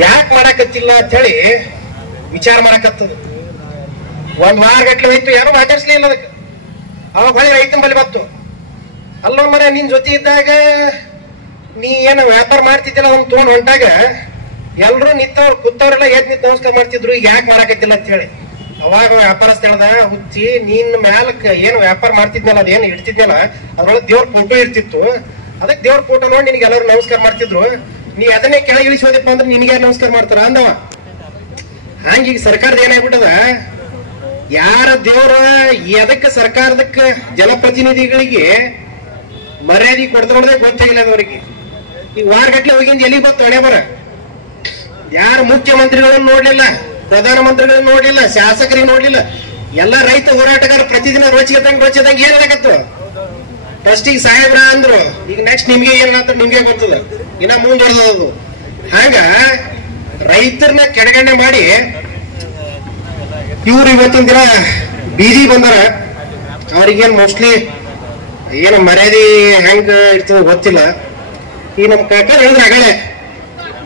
ಯಾಕೆ ಮಾಡಾಕತ್ತಿಲ್ಲ ಅಂತ ಹೇಳಿ ವಿಚಾರ ಮಾಡಾಕತ್ತದ. ಒಂದ್ ವಾರ ಗಟ್ಲೆ ಹೋಯ್ತು, ಯಾರು ಮಾತಾಡ್ಸ್ಲಿಲ್ಲ ಅದಕ್ಕೆ. ಅವಾಗ ಹೊಳೆ ರೈತನ ಬಳಿ ಬತ್ತು, ಅಲ್ಲೋ ಮರ ನಿನ್ ಜೊತೆ ಇದ್ದಾಗ ನೀ ಏನ ವ್ಯಾಪಾರ ಮಾಡ್ತಿದ್ದಿಲ್ಲ ಅದನ್ನ ತಗೊಂಡ್ ಹೊಂಟಾಗ ಎಲ್ರು ನಿಂತವ್ರು ಕೂತವ್ರೆಲ್ಲ ಎದ್ ನಿಂತ ನಮಸ್ಕಾರ ಮಾಡ್ತಿದ್ರು, ಯಾಕೆ ಮಾಡಾಕತ್ತಿಲ್ಲ ಅಂತ ಹೇಳಿ. ಅವಾಗ ವ್ಯಾಪಾರಸ್ಥ ಹೇಳ್ದ, ಹುಚ್ಚಿ ನಿನ್ನ ಮ್ಯಾಲಕ್ ಏನು ವ್ಯಾಪಾರ ಮಾಡ್ತಿದ್ನಲ್ಲ ಅದೇನು ಇಡ್ತಿದ್ನಲ್ಲ ಅದ್ರೊಳಗೆ ದೇವ್ರ ಫೋಟೋ ಇರ್ತಿತ್ತು, ಅದಕ್ಕೆ ದೇವ್ರ ಫೋಟೋ ನೋಡಿ ನಿನ್ಗೆ ಎಲ್ಲರೂ ನಮಸ್ಕಾರ ಮಾಡ್ತಿದ್ರು, ನೀ ಅದನ್ನೇ ಕೆಳಗೆ ಇಳಿಸೋದಪ್ಪ ಅಂದ್ರೆ ನಿನಗೆ ನಮಸ್ಕಾರ ಮಾಡ್ತಾರ ಅಂದವ. ಹಂಗೀಗ ಸರ್ಕಾರದ ಏನಾಗ್ಬಿಟ್ಟದ, ಯಾರ ದೇವ್ರ ಎದಕ್ಕೆ ಸರ್ಕಾರದಕ್ಕೆ ಜನಪ್ರತಿನಿಧಿಗಳಿಗೆ ಮರ್ಯಾದೆ ಕೊಡ್ತಾರೋದೇ ಗೊತ್ತಾಗಿಲ್ಲ ಅದವರಿಗೆ. ಈಗ ವಾರಗಟ್ಲೆ ಹೋಗಿಂದ ಎಲ್ಲಿ ಗೊತ್ತು ಹಣೆ ಬರ. ಯಾರು ಮುಖ್ಯಮಂತ್ರಿಗಳನ್ನ ನೋಡ್ಲಿಲ್ಲ, ಪ್ರಧಾನಮಂತ್ರಿಗಳನ್ನ ನೋಡ್ಲಿಲ್ಲ, ಶಾಸಕರಿಗೆ ನೋಡ್ಲಿಲ್ಲ, ಎಲ್ಲ ರೈತ ಹೋರಾಟಗಾರ ಪ್ರತಿದಿನ ರೋಚಿದಂಗೆ ಏನ್ ಆಗತ್ತು. ಫಸ್ಟ್ ಈಗ ಸಾಹೇಬ್ರ ಅಂದ್ರು, ಈಗ ನೆಕ್ಸ್ಟ್ ನಿಮ್ಗೆ ಏನಾಗ್ತದೆ ನಿಮ್ಗೆ ಗೊತ್ತದ, ಇನ್ನ ಮುಂದುವರೆದದು. ಹಂಗ ರೈತರನ್ನ ಕೆಳಗಣೆ ಮಾಡಿ ಇವ್ರು ಇವತ್ತಿನ ದಿನ ಬೀದಿ ಬಂದಾರ. ಅವ್ರಿಗೇನ್ ಮೋಸ್ಟ್ಲಿ ಏನು ಮರ್ಯಾದೆ ಹೆಂಗ ಇರ್ತದ ಗೊತ್ತಿಲ್ಲ. ಈ ನಮ್ ಕಾಕ ಹೇಳಿದ್ರೆ ಆಗಳೆ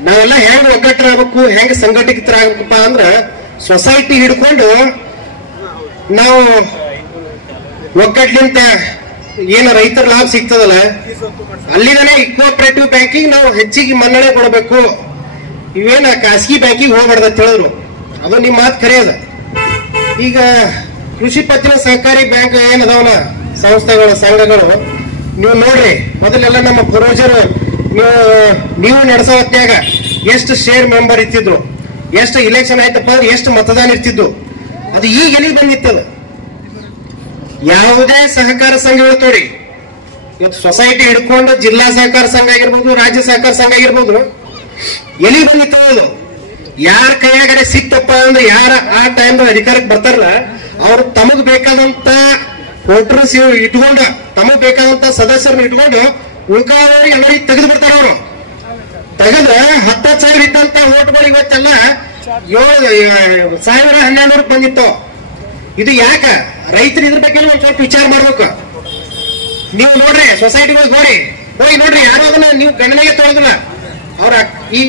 ನಾವೆಲ್ಲ ಹೆಂಗ್ ಒಗ್ಗಟ್ಟರಾಗಬೇಕು, ಹೆಂಗ್ ಸಂಘಟಿತರಾಗಬೇಕಪ್ಪ ಅಂದ್ರ ಸೊಸೈಟಿ ಹಿಡ್ಕೊಂಡು ನಾವು ಒಗ್ಗಟ್ಲಿಂತ ಏನು ರೈತರ ಲಾಭ ಸಿಗ್ತದಲ್ಲ ಅಲ್ಲಿದಾನೆ ಕೋಆಪರೇಟಿವ್ ಬ್ಯಾಂಕಿಂಗ್ ನಾವು ಹೆಚ್ಚಿಗೆ ಮನ್ನಣೆ ಕೊಡಬೇಕು, ಇವೇನ ಖಾಸಗಿ ಬ್ಯಾಂಕಿಗೆ ಹೋಗ್ಬಾರ್ದು ಅಂತ ಹೇಳಿದ್ರು. ಅದು ನಿಮ್ ಮಾತು ಖರೆ ಅದ. ಈಗ ಕೃಷಿ ಪತ್ತಿನ ಸಹಕಾರಿ ಬ್ಯಾಂಕ್ ಏನದಾವಲ್ಲ ಸಂಸ್ಥೆಗಳು ಸಂಘಗಳು, ನೀವು ನೋಡ್ರಿ ಮೊದಲೆಲ್ಲ ನಮ್ಮ ಪೂರ್ವಜರು ನೀವು ನಡೆಸೋ ಹೊತ್ನ್ಯಾಗ ಎಷ್ಟು ಶೇರ್ ಮೆಂಬರ್ ಇರ್ತಿದ್ರು, ಎಷ್ಟು ಇಲೆಕ್ಷನ್ ಆಯ್ತಪ್ಪ ಅಂದ್ರೆ ಎಷ್ಟು ಮತದಾನ ಇರ್ತಿದ್ದು, ಅದು ಈಗ ಎಲ್ಲಿಗೆ ಬಂದಿತ್ತದ. ಯಾವುದೇ ಸಹಕಾರ ಸಂಘಗಳು ತೋರಿ ಇವತ್ತು ಸೊಸೈಟಿ ಹಿಡ್ಕೊಂಡು ಜಿಲ್ಲಾ ಸಹಕಾರ ಸಂಘ ಆಗಿರ್ಬೋದು, ರಾಜ್ಯ ಸಹಕಾರ ಸಂಘ ಆಗಿರ್ಬೋದು, ಎಲ್ಲಿ ಬಂದಿತ್ತದು. ಯಾರ ಕೈಯಾಗರೆ ಸಿಕ್ತಪ್ಪ ಅಂದ್ರೆ ಯಾರ ಆ ಟೈಮ್ ಅಧಿಕಾರಕ್ಕೆ ಬರ್ತಾರಲ್ಲ ಅವ್ರು ತಮಗ್ ಬೇಕಾದಂತ ವೋಟರ್ಸ್ ಇಟ್ಕೊಂಡು ತಮಗ್ ಬೇಕಾದಂತ ಸದಸ್ಯರನ್ನ ಇಟ್ಕೊಂಡು ಉಳ್ಕಾದವ್ರಿಗೆ ಎಲ್ಲರಿಗೆ ತೆಗೆದು ಬಿಡ್ತಾರ. ಅವರು ತೆಗೆದ 10,000 ಇದ್ದಂತ ಓಟ್ಗಳು ಇವತ್ತೆಲ್ಲ 7,000-1,200 ಬಂದಿತ್ತು. ಇದು ಯಾಕ ರೈತರು ಇದ್ರ ಬಗ್ಗೆ ಒಂದ್ ಸ್ವಲ್ಪ ವಿಚಾರ ಮಾಡ್ಬೇಕು. ನೀವು ನೋಡ್ರಿ ಸೊಸೈಟಿಗಳಿಗೆ ಹೋಗಿ ನೋಡ್ರಿ, ಯಾರು ಅದನ್ನ ನೀವು ಗಣನೆಗೆ ತೊಳೆದಿಲ್ಲ. ಅವ್ರ ಈ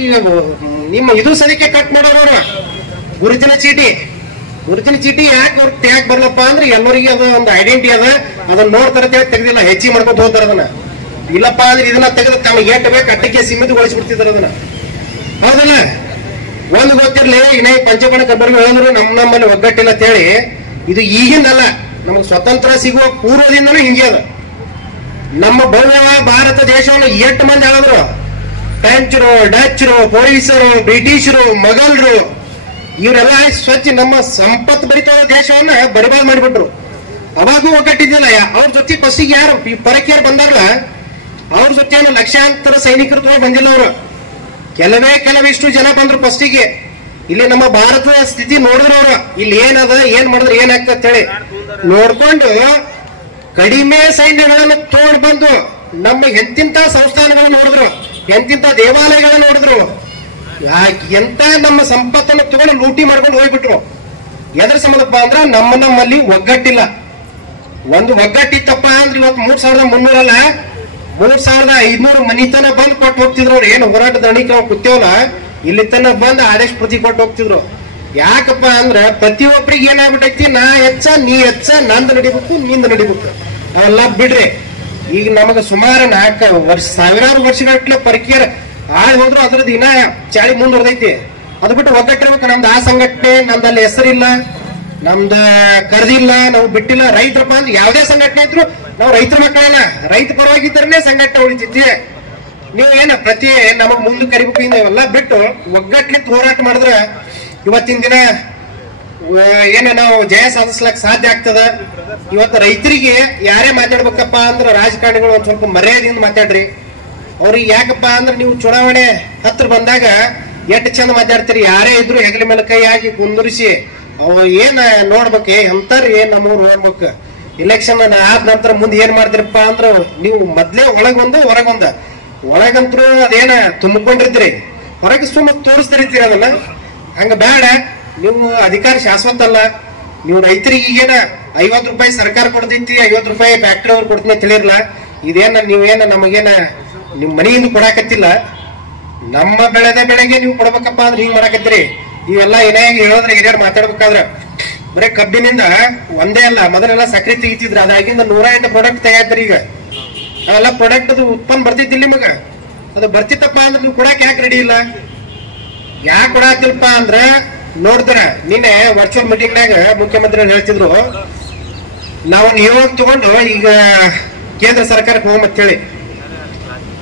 ನಿಮ್ಮ ಇದು ಸದ್ಯಕ್ಕೆ ಕಟ್ ಮಾಡೋರು ಗುರುತಿನ ಚೀಟಿ ಯಾಕೆ ಬರ್ಲಪ್ಪ ಅಂದ್ರೆ ಎಲ್ಲರಿಗೆ ಅದು ಒಂದು ಐಡೆಂಟಿ ಅದ, ಅದನ್ನ ನೋಡ್ತಾರ ತೆಗೆದಿಲ್ಲ, ಹೆಚ್ಚಿಗೆ ಮಾಡ್ಕೊಂಡು ಹೋಗ್ತಾರ. ಅದನ್ನ ಇಲ್ಲಪ್ಪ ಅಂದ್ರೆ ಇದನ್ನ ತೆಗೆದು ತಮಗೆ ಏಟ್ ಬೇಕು ಅಟ್ಟಕ್ಕೆ ಸೀಮಿತಗೊಳಿಸ್ಬಿಡ್ತಿದಾರ ಅದನ್ನ. ಹೌದಲ್ಲ, ಒಂದು ಗೊತ್ತಿರ್ಲಿ. ಇನ್ನ ಪಂಚಪಣ ಕಬ್ಬರಿಗೆ ಹೇಳಿದ್ರು ನಮ್ಮಲ್ಲಿ ಒಗ್ಗಟ್ಟಿಲ್ಲ ಅಂತ ಹೇಳಿ. ಇದು ಈಗಿಂದಲ್ಲ, ನಮಗೆ ಸ್ವತಂತ್ರ ಸಿಗುವ ಪೂರ್ವದಿಂದನೂ ಹಿಂಗೆ ಅದ. ನಮ್ಮ ಭವ್ಯ ಭಾರತ ದೇಶವನ್ನು 8 ಮಂದಿ ಹೇಳಿದ್ರು, ಫ್ರೆಂಚರು, ಡಚ್ಚರು, ಪೊಲೀಸರು, ಬ್ರಿಟಿಷರು, ಮೊಘಲರು, ಇವರೆಲ್ಲ ಸ್ವಚ್ಛ ನಮ್ಮ ಸಂಪತ್ ಭರಿತ ದೇಶವನ್ನ ಬರಬಾದ್ ಮಾಡಿಬಿಟ್ರು. ಅವಾಗೂ ಒಗ್ಗಟ್ಟಿದ್ದಿಲ್ಲ. ಅವ್ರ ಜೊತೆ ಫಸ್ಟಿಗೆ ಯಾರು ಪರಕೀಯರು ಬಂದಾರಲ್ಲ ಅವ್ರ ಜೊತೆ ಲಕ್ಷಾಂತರ ಸೈನಿಕರು ತಗೊಂಡು ಬಂದಿಲ್ಲ. ಅವರು ಕೆಲವಿಷ್ಟು ಜನ ಬಂದ್ರು ಫಸ್ಟಿಗೆ. ಇಲ್ಲಿ ನಮ್ಮ ಭಾರತದ ಸ್ಥಿತಿ ನೋಡಿದ್ರು ಅವ್ರು, ಇಲ್ಲಿ ಏನದ, ಏನ್ ಮಾಡಿದ್ರೆ ಏನಾಗ್ತದ ಹೇಳಿ ನೋಡ್ಕೊಂಡು ಕಡಿಮೆ ಸೈನ್ಯಗಳನ್ನು ತಗೊಂಡು ಬಂದು ನಮ್ಮ ಎಂತಿಂತ ಸಂಸ್ಥಾನಗಳನ್ನ ನೋಡಿದ್ರು, ಎಂತಿಂತ ದೇವಾಲಯಗಳನ್ನ ನೋಡಿದ್ರು, ಎಂತ ನಮ್ಮ ಸಂಪತ್ತನ್ನು ತಗೊಂಡು ಲೂಟಿ ಮಾಡ್ಕೊಂಡು ಹೋಗ್ಬಿಟ್ರು. ಎದ್ರ ಸಂಬಂಧಪ್ಪ ಅಂದ್ರ ನಮ್ಮಲ್ಲಿ ಒಗ್ಗಟ್ಟಿಲ್ಲ. ಒಂದು ಒಗ್ಗಟ್ಟಿತ್ತಪ್ಪ ಅಂದ್ರೆ ಇವತ್ತು 3,300 ಅಲ್ಲ 3,500 ಮನಿತನ ಬಂದ್ ಕೊಟ್ಟು ಹೋಗ್ತಿದ್ರು. ಅವ್ರು ಏನು ಹೋರಾಟ ದಣಿಕ ನಾವು ಕೂತೇವಲ್ಲ ಇಲ್ಲಿ ತನ ಬಂದ್ ಆದೇಶ ಪ್ರತಿ ಕೊಟ್ಟು ಹೋಗ್ತಿದ್ರು. ಯಾಕಪ್ಪ ಅಂದ್ರ ಪ್ರತಿಯೊಬ್ಬರಿಗೆ ಏನಾಗ್ಬಿಟ್ಟೈತಿ, ನಾ ಹೆಚ್ಚ ನೀ ಹೆಚ್ಚ, ನಂದು ನಡಿಬೇಕು ನಿಂದ ನಡಿಬೇಕು, ಅವೆಲ್ಲ ಬಿಡ್ರಿ. ಈಗ ನಮಗ ಸುಮಾರು 4 ವರ್ಷ 1000 ವರ್ಷಗಟ್ಟಲೆ ಪರಕೀಯರ ಹೋದ್ರು ಅದ್ರದ್ದು ಇನ್ನ ಚಾಳಿ ಮುಂದುವರೆದೈತಿ. ಅದು ಬಿಟ್ಟು ಒಗ್ಗಟ್ಟಿರ್ಬೇಕು. ನಮ್ದು ಆ ಸಂಘಟನೆ, ನಮ್ದಲ್ಲಿ ಹೆಸರಿಲ್ಲ, ನಮ್ದ ಕರೆದಿಲ್ಲ, ನಾವು ಬಿಟ್ಟಿಲ್ಲ. ರೈತರಪ್ಪ ಅಂದ್ರೆ ಯಾವುದೇ ಸಂಘಟನೆ ಇದ್ರು ನಾವು ರೈತರ ಮಕ್ಕಳಲ್ಲ, ರೈತ ಪರವಾಗಿದ್ದರೇ ಸಂಘಟನೆ ಉಳಿತೈತಿ. ನೀವು ಏನ ಪ್ರತಿ ನಮಗ್ ಮುಂದೆ ಕರಿಬೇಕು ಇವೆಲ್ಲ ಬಿಟ್ಟು ಒಗ್ಗಟ್ಲಿಂತ ಹೋರಾಟ ಮಾಡಿದ್ರ ಇವತ್ತಿನ ದಿನ ಏನ ನಾವು ಜಯ ಸಾಧಿಸ್ಲಕ್ ಸಾಧ್ಯ ಆಗ್ತದ. ಇವತ್ತು ರೈತರಿಗೆ ಯಾರೇ ಮಾತಾಡ್ಬೇಕಪ್ಪ ಅಂದ್ರ ರಾಜಕಾರಣಿಗಳು ಒಂದ್ ಸ್ವಲ್ಪ ಮರ್ಯಾದೆಯಿಂದ ಮಾತಾಡ್ರಿ. ಅವ್ರಿಗೆ ಯಾಕಪ್ಪ ಅಂದ್ರೆ ನೀವು ಚುನಾವಣೆ ಹತ್ರ ಬಂದಾಗ ಎಷ್ಟು ಚಂದ ಮಾತಾಡ್ತೀರಿ. ಯಾರೇ ಇದ್ರು ಹೆಗಲ ಮೇಲೆ ಕೈ ಹಾಕಿ ಕುಂದರಿಸಿ ಅವ್ ಏನ್ ನೋಡ್ಬೇಕು, ಅಂತಾರ ಏನ್ ನಮ್ಮವ್ರು ನೋಡ್ಬೇಕು. ಇಲೆಕ್ಷನ್ ಆದ ನಂತರ ಮುಂದೆ ಏನ್ ಮಾಡ್ತೀರಪ್ಪ ಅಂದ್ರ ನೀವು ಮೊದ್ಲೇ ಒಳಗಂತರೂ ಅದೇನ ತುಂಬಿಕೊಂಡಿರ್ತೀರಿ, ಹೊರಗೆ ಸುಮ್ಮ ತೋರಿಸ್ತಿರ್ತೀರಿ. ಅದನ್ನ ಹಂಗ ಬೇಡ. ನೀವು ಅಧಿಕಾರ ಶಾಶ್ವತ ಅಲ್ಲ. ನೀವು ರೈತರಿಗೆ ಈಗೇನ 50 ರೂಪಾಯಿ ಸರ್ಕಾರ ಕೊಡ್ತೈತಿ, 50 ರೂಪಾಯಿ ಫ್ಯಾಕ್ಟ್ರಿ ಅವ್ರು ಕೊಡ್ತೀನಿ ತಿಳಿರ್ಲ. ಇದೇನ ನೀವೇನ ನಮಗೇನ ನಿಮ್ ಮನೆಯಿಂದ ಕೊಡಾಕತ್ತಿಲ್ಲ. ನಮ್ಮ ಬೆಳೆಗೆ ನೀವು ಕೊಡ್ಬೇಕಪ್ಪ ಅಂದ್ರೆ ಹಿಂಗ್ ಮಾಡಕತ್ತೀರಿ. ಇವೆಲ್ಲ ಏನೇ ಹೇಳಿದ್ರೆ ಹಿರಿಯರು ಮಾತಾಡ್ಬೇಕಾದ್ರ ಬರೀ ಕಬ್ಬಿನಿಂದ ಒಂದೇ ಅಲ್ಲ, ಮೊದಲೆಲ್ಲ ಸಕ್ರೆ ತೆಗಿತಿದ್ರ, ಅದಾಗಿಂದ 108 ಪ್ರಾಡಕ್ಟ್ ತೆಗಿದ್ರಿ. ಈಗ ಅವೆಲ್ಲ ಪ್ರಾಡಕ್ಟ್ ಅದು ಉತ್ಪನ್ನ ಬರ್ತಿದ್ದಿಲ್ಲ ನಿಮಗ. ಅದು ಬರ್ತಿತ್ತಪ್ಪ ಅಂದ್ರೆ ನೀವು ಕೊಡಕ್ ಯಾಕೆ ರೆಡಿ ಇಲ್ಲ? ಯಾಕೆ ಕೊಡತ್ತಿಲ್ಪ ಅಂದ್ರ ನೋಡಿದ್ರ ನಿನ್ನೆ ವರ್ಚುವಲ್ ಮೀಟಿಂಗ್ನಾಗ ಮುಖ್ಯಮಂತ್ರಿ ಹೇಳ್ತಿದ್ರು, ನಾವು ನಿಯೋಗ ತಗೊಂಡು ಈಗ ಕೇಂದ್ರ ಸರ್ಕಾರಕ್ಕೆ ಹೋಗಂತ ಹೇಳಿ.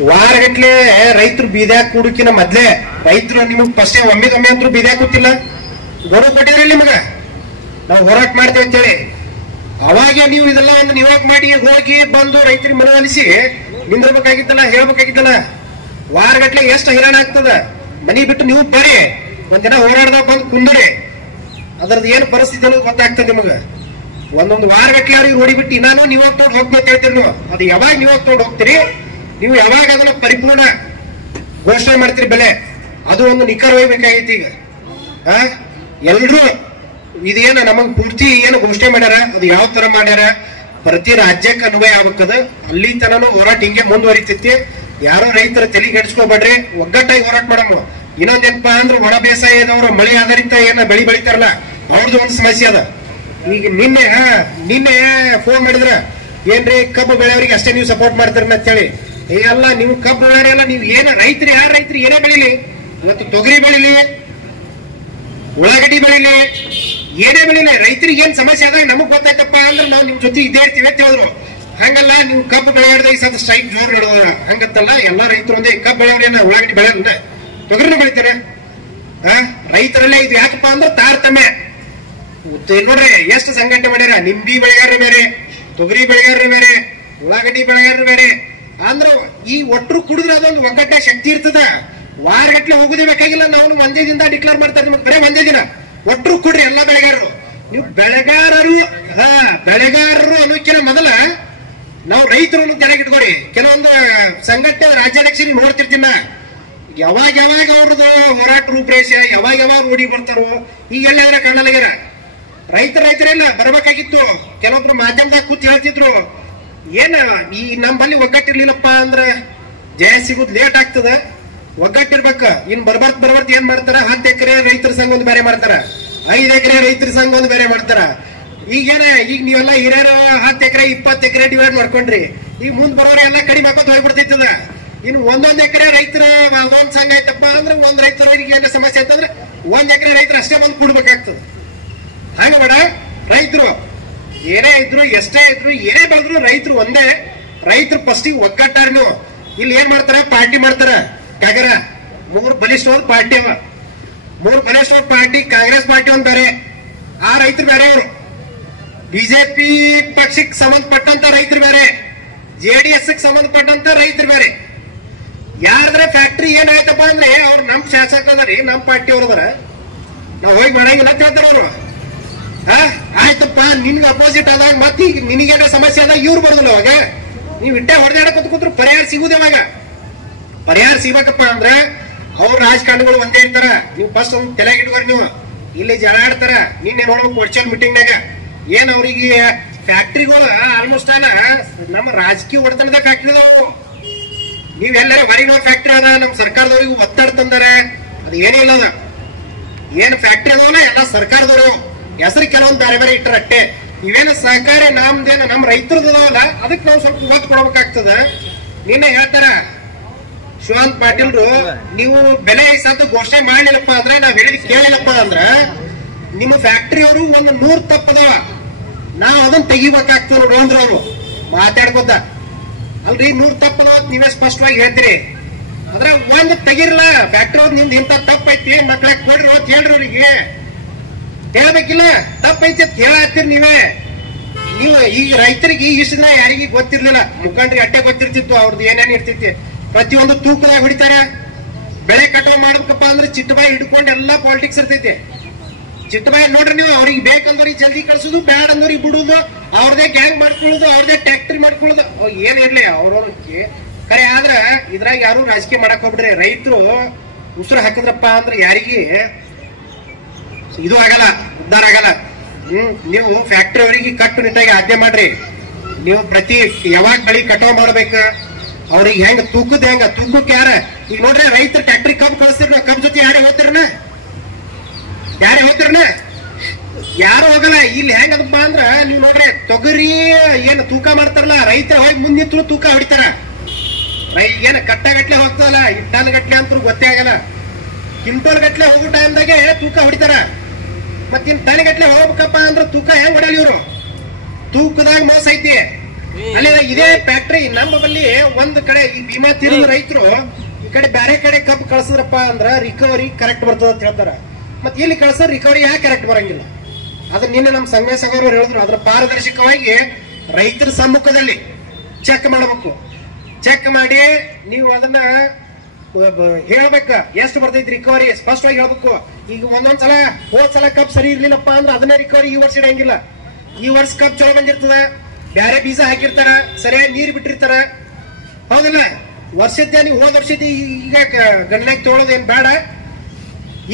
ವಾರಗಟ್ಲೆ ರೈತರು ಬೀದ್ಯಾಗ ಕೂಡಕಿನ ಮೊದ್ಲೇ ರೈತರು ನಿಮಗ್ ಫಸ್ಟ್ ಒಮ್ಮೆ ಅಂತೂ ಬೀದ್ಯಾಗ ಕೂತಿಲ್ಲ, ಗೌರವ ಕೊಟ್ಟಿದ್ರಿ ನಿಮಗ ನಾವು ಹೋರಾಟ ಮಾಡ್ತೇವೆ ಅಂತೇಳಿ. ಅವಾಗ ನೀವು ಇದೆಲ್ಲ ಒಂದು ನಿಯೋಗ ಮಾಡಿ ಹೋಗಿ ಬಂದು ರೈತರಿಗೆ ಮನವೊಲಿಸಿ ನಿಂದಿರ್ಬೇಕಾಗಿದ್ದಲ್ಲ, ಹೇಳ್ಬೇಕಾಗಿದ್ದಲ್ಲ. ವಾರಗಟ್ಲೆ ಎಷ್ಟು ಹೈರಾಣ ಆಗ್ತದ. ಮನಿ ಬಿಟ್ಟು ನೀವು ಬರ್ರಿ, ಒಂದಿನ ಹೋರಾಡ್ದಾಗ ಬಂದು ಕುಂದ್ರಿ, ಅದ್ರದ್ದು ಏನು ಪರಿಸ್ಥಿತಿ ಅನ್ನೋದು ಗೊತ್ತಾಗ್ತದೆ ನಿಮಗ. ಒಂದೊಂದು ವಾರಗಟ್ಲೆ ಅವ್ರಿಗೆ ನೋಡಿ ಬಿಟ್ಟು ನಾನು ನಿಯೋಗ ತಗೊಂಡು ಹೋಗ್ಬೇಕು ಹೇಳ್ತೀರಿ. ನೀವು ಅದು ಯಾವಾಗ ನಿಯೋಗ ತಗೊಂಡು ಹೋಗ್ತೀರಿ, ನೀವು ಯಾವಾಗ ಅದನ್ನ ಪರಿಪೂರ್ಣ ಘೋಷಣೆ ಮಾಡ್ತೀರಿ ಬೆಲೆ, ಅದು ಒಂದು ನಿಖರವಾಗಿ ಬೇಕಾಗೈತಿ. ಈಗ ಎಲ್ರು ಇದೇನ ನಮಗ್ ಪೂರ್ತಿ ಏನು ಘೋಷಣೆ ಮಾಡ್ಯಾರ ಅದು ಯಾವ ತರ ಮಾಡ್ಯಾರ, ಪ್ರತಿ ರಾಜ್ಯಕ್ಕೆ ಅನ್ವಯ ಆಗ್ಬೇಕದ. ಅಲ್ಲಿ ತನೂ ಹೋರಾಟ ಹಿಂಗೆ ಮುಂದುವರಿತೈತಿ. ಯಾರೋ ರೈತರ ತಲೆ ಕೆಡಿಸ್ಕೋಬೇಡ್ರಿ, ಒಗ್ಗಟ್ಟಾಗಿ ಹೋರಾಟ ಮಾಡಮ್ಮ. ಇನ್ನೊಂದೇನಪ್ಪಾ ಅಂದ್ರೆ ಒಣ ಬೇಸಾಯ ಇದ್ದವ್ರು ಮಳೆ ಆಧಾರಿತ ಏನ ಬೆಳಿ ಬೆಳಿತಾರಲ್ಲ ಅವ್ರದ್ದು ಒಂದು ಸಮಸ್ಯೆ ಅದ. ಈಗ ನಿನ್ನೆ ಫೋನ್ ಮಾಡಿದ್ರ ಏನ್ರಿ ಕಬ್ಬು ಬೆಳೆಯವರಿಗೆ ಅಷ್ಟೇ ನೀವು ಸಪೋರ್ಟ್ ಮಾಡ್ತೀರ ಅಂತ ಹೇಳಿ. ಎಲ್ಲ ನೀವು ಕಬ್ಬು ಬೆಳೆಯಲ್ಲ, ನೀವು ಏನ ರೈತರು ಯಾರ ರೈತರು ಏನೇ ಬೆಳಿಲಿ, ಇವತ್ತು ತೊಗರಿ ಬೆಳಿಲಿ, ಉಳ್ಳಾಗಡ್ಡಿ ಬೆಳಿಲಿ, ಏನೇ ಬೆಳಿಲಿ, ರೈತರಿಗೆ ಏನ್ ಸಮಸ್ಯೆ ಅದ ನಮಗ್ ಗೊತ್ತಾಯ್ತಪ್ಪ ಅಂದ್ರೆ ನಾವು ನಿಮ್ ಜೊತೆ ಇದೇ ಇರ್ತೀವಿ ಅಂತ ಹೇಳಿದ್ರು. ಹಂಗಲ್ಲ, ನೀವು ಕಬ್ಬು ಬೆಳೆಯದ ಈ ಸದ ಸ್ಟ್ರೈಕ್ ಜೋರ್ ಹಿಡಿದ ಹಂಗತ್ತಲ್ಲ. ಎಲ್ಲಾ ರೈತರು ಒಂದೇ ಕಬ್ಬು ಬೆಳೆಯವ್ರೇನ ಉಳ್ಳಾಗಡ್ಡಿ ಬೆಳೆಯಲ್ಲ, ತೊಗರಿನ ಬೆಳಿತಾರೆ. ರೈತರಲ್ಲೇ ಇದು ಯಾಕಪ್ಪ ಅಂದ್ರೆ ತಾರತಮ್ಯ ನೋಡ್ರಿ. ಎಷ್ಟು ಸಂಘಟನೆ ಮಾಡ್ಯಾರ, ನಿಂಬಿ ಬೆಳೆಗಾರರು ಬೇರೆ, ತೊಗರಿ ಬೆಳೆಗಾರರು ಬೇರೆ, ಉಳ್ಳಾಗಡ್ಡಿ ಬೆಳೆಗಾರರು ಬೇರೆ. ಅಂದ್ರ ಈ ಒಟ್ಟರು ಕುಡಿದ್ರೆ ಅದೊಂದು ಒಗ್ಗಟ್ಟ ಶಕ್ತಿ ಇರ್ತದ. ವಾರಗಟ್ಲೆ ಹೋಗುದೇ ಬೇಕಾಗಿಲ್ಲ. ನಾವು ಒಂದೇ ದಿನ ಡಿಕ್ಲೇರ್ ಮಾಡ್ತಾರೆ ನಿಮ್ಗೆ, ಬರೇ ಒಂದೇ ದಿನ ಒಟ್ಟರು ಕುಡ್ರಿ ಎಲ್ಲಾ ಬೆಳೆಗಾರರು. ನೀವು ಬೆಳೆಗಾರರು ಅನ್ನೋಕ್ಕಿಂತ ಮೊದಲ ನಾವು ರೈತರು ತೆಳಗಿಟ್ಕೊಡಿ. ಕೆಲವೊಂದು ಸಂಘಟನೆ ರಾಜ್ಯಾಧ್ಯಕ್ಷರು ನೋಡ್ತಿರ್ತೀನ, ಯಾವಾಗ ಅವ್ರದ್ದು ಹೋರಾಟ ರೂಪರೇಷ ಯಾವಾಗ ರೂಢಿ ಬರ್ತಾರೋ ಈಗ ಎಲ್ಲ ಕಾಣಲಾಗ್ಯಾರ. ರೈತರೆಲ್ಲ ಬರ್ಬೇಕಾಗಿತ್ತು. ಕೆಲವೊಬ್ರು ಮಾಧ್ಯಮದಾಗ ಕೂತ್ ಹೇಳ್ತಿದ್ರು, ಏನ ಈ ನಮ್ಮಲ್ಲಿ ಒಗ್ಗಟ್ಟಿರ್ಲಿಲ್ಲಪ್ಪ ಅಂದ್ರ ಜಯ ಸಿಗುದ್ ಲೇಟ್ ಆಗ್ತದ, ಒಗ್ಗಟ್ಟಿರ್ಬೇಕ. ಇನ್ ಬರ್ಬರ್ತ್ ಏನ್ ಮಾಡ್ತಾರ, 10 ಎಕರೆ ರೈತರ ಸಂಘ ಒಂದು ಬೇರೆ ಮಾಡ್ತಾರ, 5 ಎಕರೆ ರೈತರ ಸಂಘ ಒಂದು ಬೇರೆ ಮಾಡ್ತಾರ. ಈಗ ನೀವೆಲ್ಲ ಹಿರಿಯರು 10 ಎಕರೆ 20 ಎಕರೆ ಡಿವೈಡ್ ಮಾಡ್ಕೊಂಡ್ರಿ. ಈಗ ಮುಂದ್ ಬರೋರ ಎಲ್ಲ ಕಡಿಮೆ ಹಾಕೋದ್ ಹೋಗ್ಬಿಡ್ತೈತದ. ಇನ್ನು 1 ಎಕರೆ ರೈತರ ಒಂದ್ ಸಂಘ ಆಯ್ತಪ್ಪ ಅಂದ್ರೆ ಒಂದ್ ರೈತರಿಗೆ ಏನ ಸಮಸ್ಯೆ ಆಯ್ತಂದ್ರೆ 1 ಎಕರೆ ರೈತರು ಅಷ್ಟೇ ಬಂದು ಕೊಡ್ಬೇಕಾಗ್ತದ. ಹಂಗ ಬೇಡ, ರೈತರು ಏನೇ ಇದ್ರು ಎಷ್ಟೇ ಇದ್ರು ಏನೇ ಬೆಳೆದ್ರು ರೈತರು ಒಂದೇ. ರೈತರು ಫಸ್ಟಿಗೆ ಒಗ್ಗಟ್ಟಾರ. ನೀವು ಇಲ್ಲಿ ಏನ್ ಮಾಡ್ತಾರ, ಪಾರ್ಟಿ ಮಾಡ್ತಾರ. ಕಾಗರ 3 ಬಲಿಷ್ಠವಾದ ಪಾರ್ಟಿ ಅವ. 3 ಬಲಿಷ್ಠವಾದ ಪಾರ್ಟಿ, ಕಾಂಗ್ರೆಸ್ ಪಾರ್ಟಿ ಒಂದ್ ಬೇರೆ, ಆ ರೈತರು ಬೇರೆ. ಅವರು ಬಿಜೆಪಿ ಪಕ್ಷಕ್ಕೆ ಸಂಬಂಧಪಟ್ಟಂತ ರೈತರು ಬೇರೆ, JDS ಸಂಬಂಧಪಟ್ಟಂತ ರೈತರು ಬೇರೆ. ಯಾರದ್ರೆ ಫ್ಯಾಕ್ಟ್ರಿ ಏನಾಯ್ತಪ್ಪ ಅಂದ್ರೆ ಅವ್ರು ನಮ್ ಶಾಸಕ ಅದರಿ, ನಮ್ ಪಾರ್ಟಿ ಅವ್ರದಾರ, ನಾವ್ ಹೋಗಿ ಮಾಡಂಗಿಲ್ಲ ಅಂತ ಹೇಳ್ತಾರ ಅವರು. ಆಯ್ತಪ್ಪ, ನಿನ್ಗೆ ಅಪೋಸಿಟ್ ಆದಾಗ ಮತ್ತೆ ಈಗ ನಿನಗೇನ ಸಮಸ್ಯೆ ಆದಾಗ ಇವ್ರು ಬರೋದಿಲ್ಲ. ಅವಾಗ ನೀವ್ ಇಟ್ಟೆ ಹೊಡೆದಾಡಕ್ ಕೂತ್ರು ಪರಿಹಾರ ಸಿಗುದೇ. ಅವಾಗ ಪರಿಹಾರ ಸಿಗ್ಬೇಕಪ್ಪ ಅಂದ್ರ ಅವ್ರ ರಾಜಕಾರಣಿಗಳು ಒಂದೇ ಇರ್ತಾರ. ನೀವು ಫಸ್ಟ್ ಒಂದು ತಲೆಗಿಟ್ಕೋರಿ. ನೀವು ಇಲ್ಲಿ ಜನ ಆಡ್ತಾರ. ನಿನ್ನೆ ನೋಡ್ಬೇಕು ವರ್ಚುವಲ್ ಮೀಟಿಂಗ್ನಾಗ ಏನ್ ಅವ್ರಿಗೆ ಫ್ಯಾಕ್ಟ್ರಿಗಳು ಆಲ್ಮೋಸ್ಟ್ ನಮ್ಮ ರಾಜಕೀಯ ಹೊಡೆತನದ ಫ್ಯಾಕ್ಟ್ರಿ ಅದಾವು. ನೀವೆಲ್ಲರ ಹೊರಗಿನ ಫ್ಯಾಕ್ಟ್ರಿ ಅದ, ನಮ್ ಸರ್ಕಾರದವ್ರಿಗೂ ಒತ್ತಡ ತಂದಾರೆ. ಅದು ಏನಿಲ್ಲ, ಅದ ಏನ್ ಫ್ಯಾಕ್ಟ್ರಿ ಅದಾವಲ್ಲ ಎಲ್ಲ ಸರ್ಕಾರದವರು ಹೆಸರು ಕೆಲವೊಂದು ಬೇರೆ ಬೇರೆ ಇಟ್ಟರ ಅಟ್ಟೆ. ಇವೇನು ಸಹಕಾರ ನಮ್ದೇನ ನಮ್ಮ ರೈತರದವಲ್ಲ, ಅದಕ್ಕೆ ನಾವು ಸ್ವಲ್ಪ ಒತ್ತು ಕೊಡ್ಬೇಕಾಗ್ತದ. ನಿನ್ನೆ ಹೇಳ್ತಾರ ಶಿವಾಂತ್ ಪಾಟೀಲ್ರು, ನೀವು ಬೆಲೆ ಸತ ಘೋಷಣೆ ಮಾಡ್ಲಿಲ್ಲಪ್ಪ ಅಂದ್ರೆ, ನಾವ್ ಹೇಳಿದ್ ಕೇಳಿಲ್ಲಪ್ಪ ಅಂದ್ರ ನಿಮ್ಮ ಫ್ಯಾಕ್ಟ್ರಿ ಅವರು ಒಂದು 100 ತಪ್ಪದವ, ನಾವ್ ಅದನ್ನ ತೆಗಿಬೇಕಾಗ್ತದ ನೋಡ್ರಿ ಅಂದ್ರ ಅವ್ರು ಮಾತಾಡ್ಕೋದ. ಅಲ್ರಿ 100 ತಪ್ಪದವ ನೀವೇ ಸ್ಪಷ್ಟವಾಗಿ ಹೇಳ್ತೀರಿ. ಆದ್ರೆ ಒಂದ್ ತೆಗಿರಲ್ಲ ಫ್ಯಾಕ್ಟ್ರಿ ಅವ್ರು, ನಿಮ್ದು ಇಂತ ತಪ್ಪೈತಿ ಮಕ್ಳಾಗ ಕೊಡ್ರಿ ಅಂತ ಹೇಳ್ರಿ. ಅವ್ರಿಗೆ ಹೇಳ್ಬೇಕಿಲ್ಲ, ತಪ್ಪೈತಿ ಅಂತ ಹೇಳತ್ತೀರಿ ನೀವೇ. ನೀವು ಈಗ ರೈತರಿಗೆ ಇಷ್ಟ ದಿನ ಯಾರಿಗೆ ಗೊತ್ತಿರ್ಲಿಲ್ಲ, ಮುಖಂಡ್ರಿಗೆ ಅಟ್ಟೆ ಗೊತ್ತಿರ್ತಿತ್ತು ಅವ್ರದ್ದು ಏನೇನ್ ಇರ್ತಿತ್ತು. ಪ್ರತಿಯೊಂದು ತೂಕದಾಗ ಹೊಡಿತಾರೆ. ಬೆಳೆ ಕಟಾವ್ ಮಾಡ್ಬೇಕಪ್ಪ ಅಂದ್ರೆ ಚಿಟ್ಟಬಾಯಿ ಹಿಡ್ಕೊಂಡು ಎಲ್ಲಾ ಪಾಲಿಟಿಕ್ಸ್ ಇರ್ತೈತಿ. ಚಿಟ್ಟಬಾಯಿ ನೋಡ್ರಿ ನೀವು, ಅವ್ರಿಗೆ ಬೇಕಂದವ್ರಿಗೆ ಜಲ್ದಿ ಕಳ್ಸುದು, ಬ್ಯಾಡ್ ಅಂದವ್ರಿಗೆ ಬಿಡುದು, ಅವ್ರದೇ ಗ್ಯಾಂಗ್ ಮಾಡ್ಕೊಳ್ಳೋದು, ಅವ್ರದೇ ಟ್ಯಾಕ್ಟ್ರಿ ಮಾಡ್ಕೊಳ್ಳೋದು, ಏನ್ ಇರ್ಲಿ ಅವ್ರವ್ರಿಗೆ ಕರೆ. ಆದ್ರ ಇದ್ರಾಗ ಯಾರು ರಾಜಕೀಯ ಮಾಡಕ್ ಹೋಗ್ಬಿಡ್ರಿ. ರೈತರು ಉಸಿರು ಹಾಕಿದ್ರಪ್ಪ ಅಂದ್ರೆ ಯಾರಿಗೆ ಇದು ಆಗಲ್ಲ, ಉದ್ಧಾರ ಆಗಲ್ಲ. ನೀವು ಫ್ಯಾಕ್ಟ್ರಿ ಅವರಿಗೆ ಕಟ್ಟುನಿಟ್ಟಾಗಿ ಆದ್ಯ ಮಾಡ್ರಿ. ನೀವು ಪ್ರತಿ ಯಾವಾಗ ಬೆಳಿ ಕಟಾವ್ ಮಾಡ್ಬೇಕು, ಅವ್ರಿಗೆ ಹೆಂಗ ತೂಕಕ್ಕೆ ಯಾರ ಈಗ ನೋಡ್ರಿ ರೈತರು ಟ್ಯಾಕ್ಟ್ರಿ ಕಬ್ಬು ಕಳಿಸ್ತೀರಿ, ನಾವು ಕಬ್ಬು ಜೊತೆ ಯಾರೇ ಹೋಗ್ತಿರನ ಯಾರು ಹೋಗಲ್ಲ. ಇಲ್ಲಿ ಹೆಂಗದಪ್ಪ ಅಂದ್ರ ನೀವ್ ನೋಡ್ರಿ ತೊಗರಿ ಏನ್ ತೂಕ ಮಾಡ್ತಾರಲ್ಲ, ರೈತರ ಹೋಗಿ ಮುಂದಿತ್ತು ತೂಕ ಹೊಡಿತಾರ. ಏನ್ ಕಟ್ಟಗಟ್ಲೆ ಹೋಗ್ತಲ್ಲ, ಟನ್ ಗಟ್ಲೆ ಅಂತೂ ಗೊತ್ತೇ ಆಗಲ್ಲ. ಕ್ವಿಂಟಲ್ ಗಟ್ಲೆ ಹೋಗೋ ಟೈಮ್ದಾಗೆ ತೂಕ ಹೊಡಿತಾರ. ಮತ್ತಿನ್ ಟನ್ ಗಟ್ಲೆ ಹೋಗ್ಬೇಕಪ್ಪ ಅಂದ್ರ ತೂಕ ಹೆಂಗ್ ಹೊಡೆಯಲ್ಲ ಇವ್ರು? ತೂಕದಾಗ ಮೋಸ ಐತಿ. ಅಲ್ಲಿ ಇದೇ ಫ್ಯಾಕ್ಟ್ರಿ ನಮ್ಮ ಬಲ್ಲಿ ಒಂದ್ ಕಡೆ ಈ ಭೀಮಾ ತೀರದ ರೈತರು ಈ ಕಡೆ ಬ್ಯಾರೆ ಕಡೆ ಕಬ್ಬು ಕಳ್ಸಿದ್ರಪ್ಪ ಅಂದ್ರ ರಿಕವರಿ ಕರೆಕ್ಟ್ ಬರ್ತದ ಅಂತ ಹೇಳ್ತಾರ. ಮತ್ ಇಲ್ಲಿ ಕಳ್ಸೋ ರಿಕವರಿ ಯಾಕೆ ಕರೆಕ್ಟ್ ಬರಂಗಿಲ್ಲ? ಅದ್ರ ನಿನ್ನೆ ನಮ್ಮ ಸಂಘ ಸಹೋದರರು ಹೇಳಿದ್ರು, ಅದ್ರ ಪಾರದರ್ಶಕವಾಗಿ ರೈತರ ಸಮ್ಮುಖದಲ್ಲಿ ಚೆಕ್ ಮಾಡಬೇಕು. ಚೆಕ್ ಮಾಡಿ ನೀವು ಅದನ್ನ ಹೇಳ್ಬೇಕ, ಎಷ್ಟು ಬರ್ತೈತಿ ರಿಕವರಿ ಸ್ಪಷ್ಟವಾಗಿ ಹೇಳ್ಬೇಕು. ಈಗ ಒಂದೊಂದ್ಸಲ ಹೋದ್ಸಲ ಕಪ್ ಸರಿ ಇರ್ಲಿಲ್ಲಪ್ಪ ಅಂದ್ರೆ ಅದನ್ನ ರಿಕವರಿ ಈ ವರ್ಷ ಇಡಂಗಿಲ್ಲ. ಈ ವರ್ಷ ಕಪ್ ಚಲೋ ಬಂದಿರ್ತದ, ಬ್ಯಾರೆ ಬೀಜ ಹಾಕಿರ್ತಾರ, ಸರಿಯಾಗಿ ನೀರ್ ಬಿಟ್ಟಿರ್ತಾರ, ಹೌದಿಲ್ಲ? ವರ್ಷದ್ದೇ ನೀವು ಹೋದ ವರ್ಷದ ಈಗ ಗಣನೆಗೆ ತಗೊಳ್ಳೋದೇನ್ ಬೇಡ.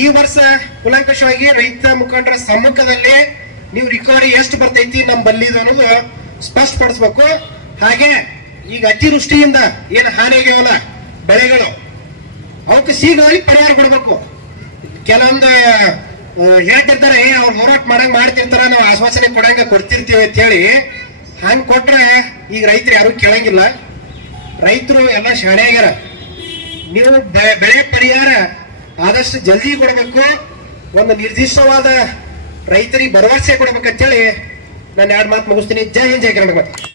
ಈ ವರ್ಷ ಕುಲಂಕಷವಾಗಿ ರೈತ ಮುಖಂಡರ ಸಮ್ಮುಖದಲ್ಲಿ ನೀವು ರಿಕವರಿ ಎಷ್ಟು ಬರ್ತೈತಿ ನಮ್ ಬಲ್ಲಿದು ಅನ್ನೋದು ಸ್ಪಷ್ಟಪಡಿಸ್ಬೇಕು. ಹಾಗೆ ಈಗ ಅತಿವೃಷ್ಟಿಯಿಂದ ಏನ್ ಹಾನಿ ಆಗ್ಯಾವಲ್ಲ ಬೆಳೆಗಳು, ಅವಕ್ಕೆ ಶೀಘ್ರವಾಗಿ ಪರಿಹಾರ ಕೊಡ್ಬೇಕು. ಕೆಲವೊಂದು ಹೇಳ್ತಿರ್ತಾರೆ, ಅವ್ರು ಹೋರಾಟ ಮಾಡಂಗ್ ಮಾಡ್ತಿರ್ತಾರ, ನಾವು ಆಶ್ವಾಸನೆ ಕೊಡ್ತಿರ್ತೀವಿ ಅಂತ ಹೇಳಿ. ಹಂಗ್ ಕೊಟ್ರೆ ಈಗ ರೈತರು ಯಾರು ಕೇಳಂಗಿಲ್ಲ. ರೈತರು ಎಲ್ಲ ಶಾಣೆ ಆಗ್ಯಾರ. ನೀವು ಬೆಳೆ ಪರಿಹಾರ ಆದಷ್ಟು ಜಲ್ದಿ ಕೊಡಬೇಕು. ಒಂದು ನಿರ್ದಿಷ್ಟವಾದ ರೈತರಿಗೆ ಭರವಸೆ ಕೊಡ್ಬೇಕಂತೇಳಿ ನಾನು 2 ಮಾತು ಮುಗಿಸ್ತೀನಿ. ಜೈ ಹಿಂದ್, ಜೈ ಕರ್ನಾಟಕ.